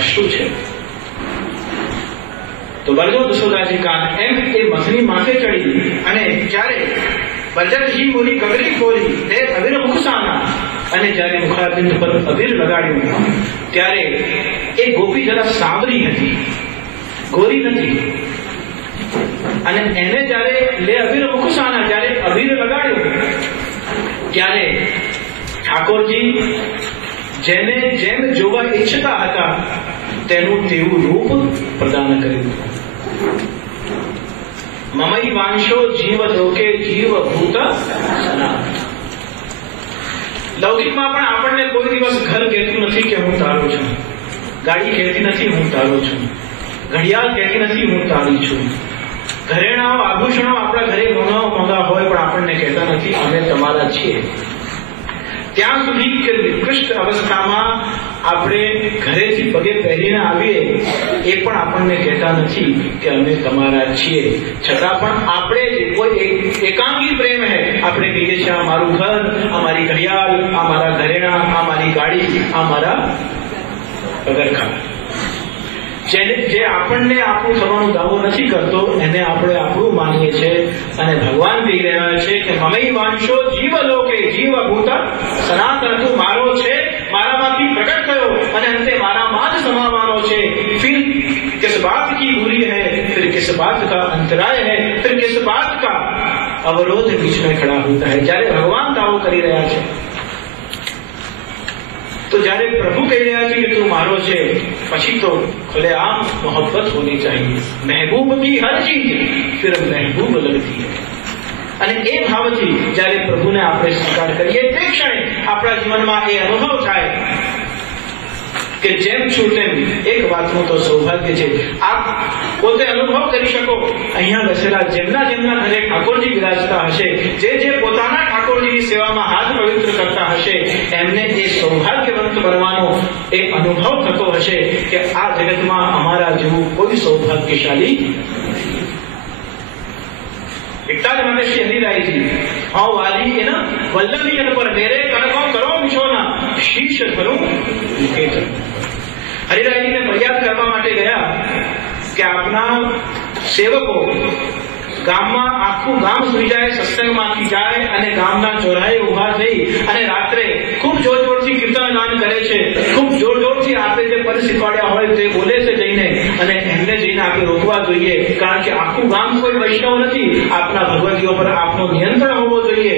અશ્રુ છે. તો બળજો દસોદાજી કાન એમ એ મથની માથે ચડી અને જ્યારે બજતજી બોલી કબરી બોલી તે અબીર મુખસાના અને જ્યારે મુખારબિંદ પર અબીર લગાડ્યું ત્યારે એ ગોપી જરા સાંવરી હતી, ગોરી નથી. અને એને જ્યારે લે અબીર મુખસાના જ્યારે અબીર લગાડ્યું ત્યારે ઠાકોરજી જેને જેમ જોવા ઈચ્છતા હતા તેનું તેવું રૂપ પ્રદાન કર્યું. મમઈ વાંશો જીવ લોકે જીવ ભૂત સનાતન. લૌકિકમાં પણ આપણને કોઈ દિવસ ઘર કહેતું નથી કે હું તારો છું, ગાડી કહેતી નથી હું તારો છું, ઘડિયાળ કહેતી નથી હું તારી છું, ઘરેણાઓ આભૂષણો આપણા ઘરે મોંઘા હોય પણ આપણને કહેતા નથી અમે તમારા છીએ. ત્યાં સુધી કે નિકૃષ્ટ અવસ્થામાં આપણે ઘરેથી પગે પહેરીને આવીએ એ પણ આપણને કહેતા નથી કે અમે તમારા છીએ. છતાં પણ આપણે કોઈ એકાંગી પ્રેમ હે, આપણે કહીએ છીએ આ મારું ઘર, આ મારી ઘડિયાળ, આ મારા ઘરેણા, આ મારી ગાડી, આ મારા પગરખાં. જે આપણને આપણું થવાનો દાવો નથી કરતો એને આપણે આપણું માનીએ છીએ. અને ભગવાન કહી રહ્યા છે કે મમઈ વાંશો જીવ લોકે જીવ ભૂત સનાતન. તું મારો છે, મારામાંથી પ્રગટ થયો અને અંતે મારામાં જ સમાવાનો છે. फिर किस बात की बुरी है, फिर किस बात का अंतराय है, फिर किस बात का अवरोध बीच में खड़ा होता है. જ્યારે ભગવાન દાવો કરી રહ્યા છે तो જ્યારે પ્રભુ કહી રહ્યા છે કે તું મારો છે પછી તો ખુલેઆમ મોહબ્બત હોની चाहिए. महबूब की हर चीज फिर महबूब लगती है. અને એ ભાવથી જ્યારે પ્રભુને આપણે સ્વીકાર કરીએ તે ક્ષણે આપણા જીવનમાં એ અનુભવ થાય કે જેમ છું તેમ. એક વાતનું તો સૌભાગ્ય છે, આપ પોતે અનુભવ કરી શકો. અહીંયા બેસેલા જેમના જેમના ઘરે ઠાકોરજી બિરાજતા હશે, જે પોતાના ઠાકોરજીની સેવામાં હાથ પવિત્ર કરતા હશે, એમને એ સૌભાગ્યવંત બનવાનો એ અનુભવ થતો હશે કે આ જગતમાં અમારા જેવું કોઈ સૌભાગ્યશાલી. એટલા જ માટે શ્રી હરિરાયજી હા વાલી એના વલ્લભી પર મેરે કનકો કરો વિછોના શીશ ધરું નિકેતન. હરિરાયજીને ફરિયાદ કરવા માટે ગયા કે આપના સેવકો ગામમાં આખું ગામ સુઈ જાય, સત્સંગમાંથી જાય અને ગામના ચોરાએ ઉભા થઈ અને રાત્રે ખૂબ જોર જોરથી કીર્તન ગાન કરે છે. ખૂબ જોર જોરથી આપણે જે પદ શીખવાડ્યા હોય તે બોલે છે જઈને, અને એમને જઈને આપણે રોકવા જોઈએ. કારણ કે આખું ગામ કોઈ વૈષ્ણવ નથી, આપના ભગવતીઓ પર આપનું નિયંત્રણ હોવો જોઈએ.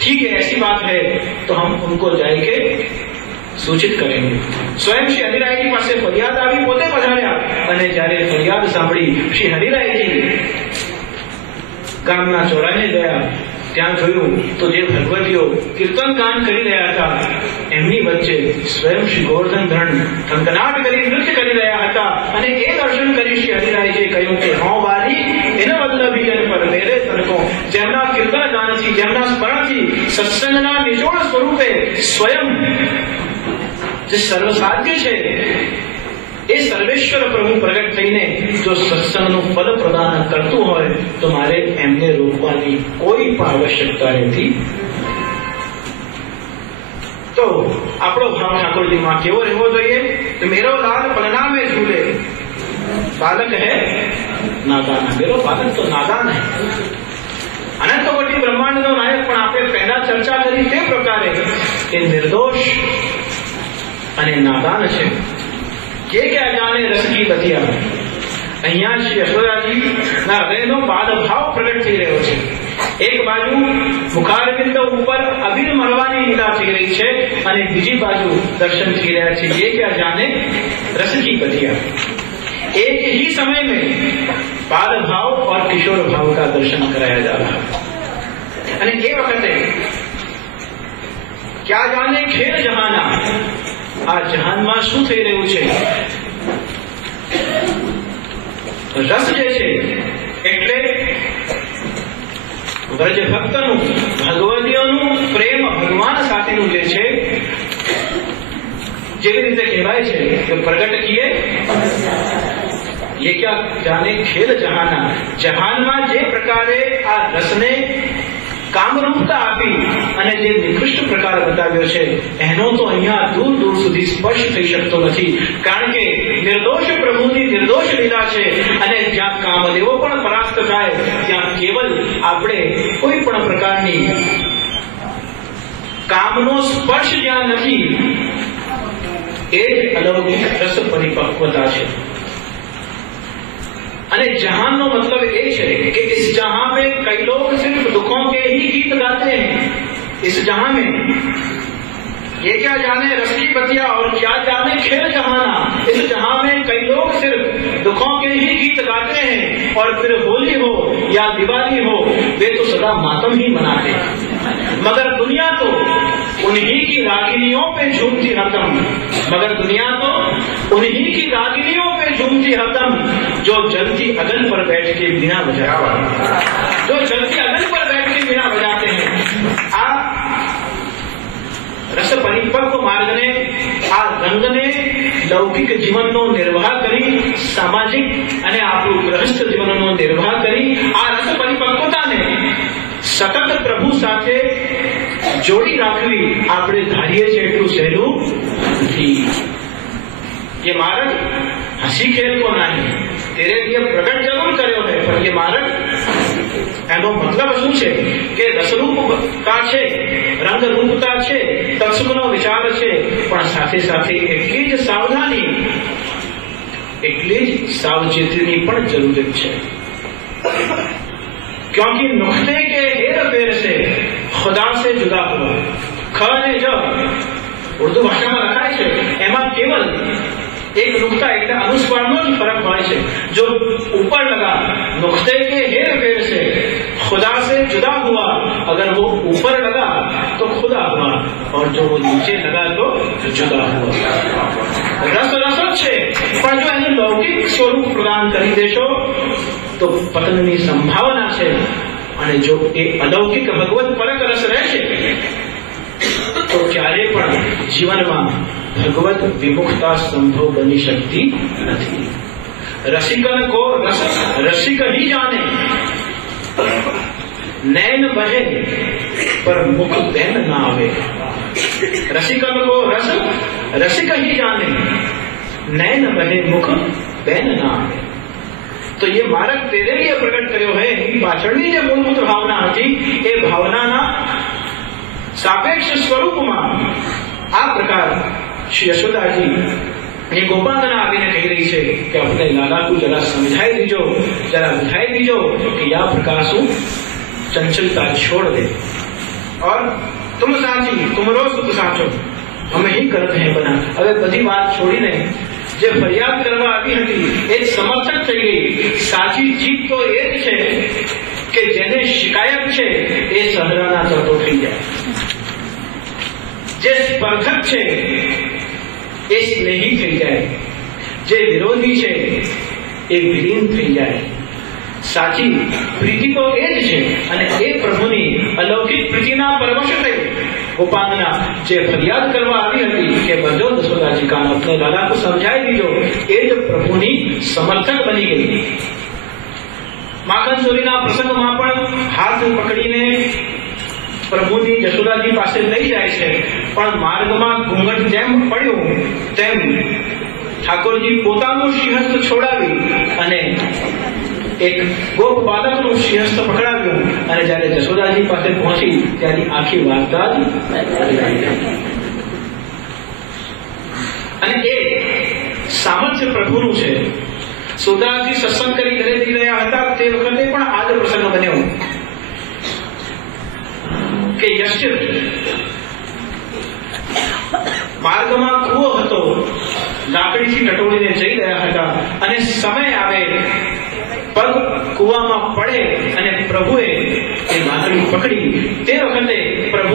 ठीक है, ऐसी बात है तो हम उनको जाएंगे सूचित करेंगे. स्वयं श्री हरिरायजी પાસે ફરિયાદ આવી, પોતે પધાર્યા અને જ્યારે ફરિયાદ સાંભળી શ્રી હરિરાયજી ગામના ચોરાને ગયા. ત્યાં જોયું તો જે ભગવતીઓ કીર્તન ગાન કરી રહ્યા હતા એમની વચ્ચે સ્વયં શ્રી ગોવર્ધન ધણ થનગનાટ કરી નૃત્ય કરી રહ્યા હતા. અને એ દર્શન કરી શ્રી હરિરાયજીએ કહ્યું કે હો વાલી એના વલ્લભીજન પર મેરે તનકો. જેમના કીર્તન ગાનથી, જેમના સ્મરણથી સત્સંગના નિચોડ સ્વરૂપે સ્વયં જે સર્વસાધ્ય છે એ સર્વેશ્વર પ્રભુ પ્રગટ થઈને જો સત્સંગનું ફલ પ્રદાન કરતું હોય તો મારે એમને રોકવાની કોઈ પણ આવશ્યકતા નથી. તો આપણો ભાવ ઠાકોરજીમાં કેવો રહેવો જોઈએ? તો મેરો લાલ પલના में झूले, बालक है नादान. मेरो बालक तो नादान है. અનંત કોટી બ્રહ્માંડનો નાયક પણ આપણે પહેલા ચર્ચા કરી તે પ્રકારે એ નિર્દોષ અને નાદાન છે. કે ક્યાં જાણે રસ કી બતિયા. અહીંયા શ્રી યશોદાજી ના હૃદયનો બાદ ભાવ પ્રગટ થઈ રહ્યો છે. એક બાજુ મુખારબિંદ ઉપર અબીર મળવાની ઈચ્છા થઈ રહી છે અને બીજી બાજુ દર્શન થઈ રહ્યા છે ये क्या जाने रस की बतिया. एक ही समय में बाल भाव और किशोर भाव का दर्शन कराया जा रहा है. અને એ વખતે क्या जाने खेल जहाना. આ જહાનમાં શું થઈ રહ્યું છે? રસ જે છે એટલે વ્રજ ભક્તનું, ભગવતીઓનું પ્રેમ ભગવાન સાથેનું જે છે, જેવી રીતે કહેવાય છે કે પ્રગટ કીએ ये क्या जाने खेल जहाना. જહાનમાં જે પ્રકારે આ રસને કામરૂપતા આપી અને જે નિકૃષ્ટ પ્રકાર બતાવ્યો છે એનો તો અહીંયા દૂર દૂર સુધી સ્પર્શ થઈ શકતો નથી, કારણ કે નિર્દોષ પ્રભુની નિર્દોષ લીલા છે. અને જ્યાં કામદેવો પણ પરાસ્ત થાય ત્યાં કેવલ આપણે કોઈ પણ પ્રકારની કામનો સ્પર્શ જ્યાં નથી, એ જ અલૌકિક રસ પરિપક્વતા છે. અને जहान नो मतलब ये है कि इस जहां में कई लोग सिर्फ दुखों के ही गीत गाते हैं. इस जहां में ये क्या जाने रस की बतिया और क्या जाने खेल जहाना. इस जहां में कई लोग सिर्फ दुखों के ही गीत गाते हैं और फिर होली हो या दिवाली हो वे तो सदा मातम ही मनाते हैं. मगर दुनिया तो उन्हीं की रागिनियों पे झूमती हरदम. मगर दुनिया तो उन्हीं की रागिनियों पे झूमती हरदम जो जलती अगन पर बैठ के बीना बजाते हैं. जो जलती अगन पर बैठ के बीना बजाते हैं. आ રસ પરિપક્વ માર્ગને, આ રંગને લૌકિક જીવનનો નિર્વાહ કરી, સામાજિક અને આપણું ગૃહસ્થ જીવનનો નિર્વાહ કરી, આ રસ પરિપક્વતાને સતત પ્રભુ સાથે જોડી રાખવી આપણે ધારીએ છીએ એટલું સહેલું નથી. ये मार्ग हंसी खेल को नहीं, तेरे लिए प्रकट जरूर કર્યો है, पर ये मार्ग એનો મતલબ શું છે કે રસરૂપતા છે, રંગરૂપતા છે, તત્સુખનો વિચાર છે, પણ સાથે સાથે એટલી જ સાવધાની, એટલી જ સાવચેતીની પણ જરૂરત છે. क्योंकि नुक्ते के हेर फेर से खुदा से जुदा हुआ. ख ने ज ઉર્દુ ભાષામાં લખાય છે એમાં કેવલ एक नुक्ता એટલે અનુસ્વારનો જ ફરક હોય છે. जो ऊपर लगा नुक्ते के हेर फेर से खुदा से जुदा हुआ, अगर वो ऊपर लगा तो खुदा हुआ और जो वो नीचे लगा तो जुदा हुआ. રસ રસ જ છે, પણ જો એનું લૌકિક સ્વરૂપ પ્રદાન કરી દેશો તો પતનની સંભાવના છે. અને જો એ અલૌકિક ભગવત પરક રસ રહેશે તો ક્યારે પણ જીવનમાં ભગવત વિમુખતા સંભવ બની શકતી નથી. રસિકન કો રસ રસિક ही जाने, नैन बहे पर मुख बैन ना आवे. रसिकन को रस रसिक ही जाने, नैन बहे मुख बैन ना आवे. તો એ માર્ગ તેરે લીએ પ્રગટ કર્યો હે. એની પાછળની જે મૂળભૂત ભાવના હતી એ ભાવનાના સાપેક્ષ સ્વરૂપમાં આ પ્રકાર શ્રી યશોદાજી ये गोपांगना आगे कही रही है कि अपने लाला को जरा समझाई दीजो, जरा बुझाई दीजो कि या प्रकार से चंचलता छोड़ दे और तुम साची तुमरो सुख साचो हम ही करते हैं बना. હવે બધી વાત છોડીને જે ફરિયાદ કરવા આવી હતી એ સમર્થક થઈ ગઈ. સાચી જીત તો એ જ છે કે જેને શિકાયત છે એ સહરાના ચરતો થઈ જાય. જે સ્પર્ધક છે એ સ્નેહી થઈ જાય, જે વિરોધી છે એ વિલીન થઈ જાય. સાચી પ્રીતિ તો એ જ છે અને એ પ્રભુની અલૌકિક પ્રીતિના પરવશ થઈ गोपांगना જે ફરિયાદ કરવા આવી હતી કે બજો દશોદાજી કાન अपने लाला को समझाई दीजो, એ જ પ્રભુની સમર્થક બની ગઈ. માખન ચોરીના પ્રસંગમાં પણ હાથ પકડીને પ્રભુની જશોદાજી પાસે લઈ જાય છે, પણ માર્ગમાં ઘૂંઘટ જેમ પડ્યું તેમ ઠાકોરજી પોતાનું શ્રીહસ્ત છોડાવી અને એક ગોપ બાલકનું શ્રીહસ્ત પકડાવ્યું અને જ્યારે જશોદાજી પાસે પહોંચી ત્યારે આખી વાર્તા જ અને એ સામર્થ્ય પ્રભુનું છે. સુદાજી સત્સંગ કરી ઘરે જઈ રહ્યા હતા તે વખતે પણ આ જ પ્રસંગ બન્યો કે યશ્ચિત માર્ગમાં કૂવો હતો, લાકડીથી ટટોળીને જઈ રહ્યા હતા અને સમય આવે પગ કૂવામાં પડે અને પ્રભુએ એ લાકડી પકડી. તે વખતે પ્રભુ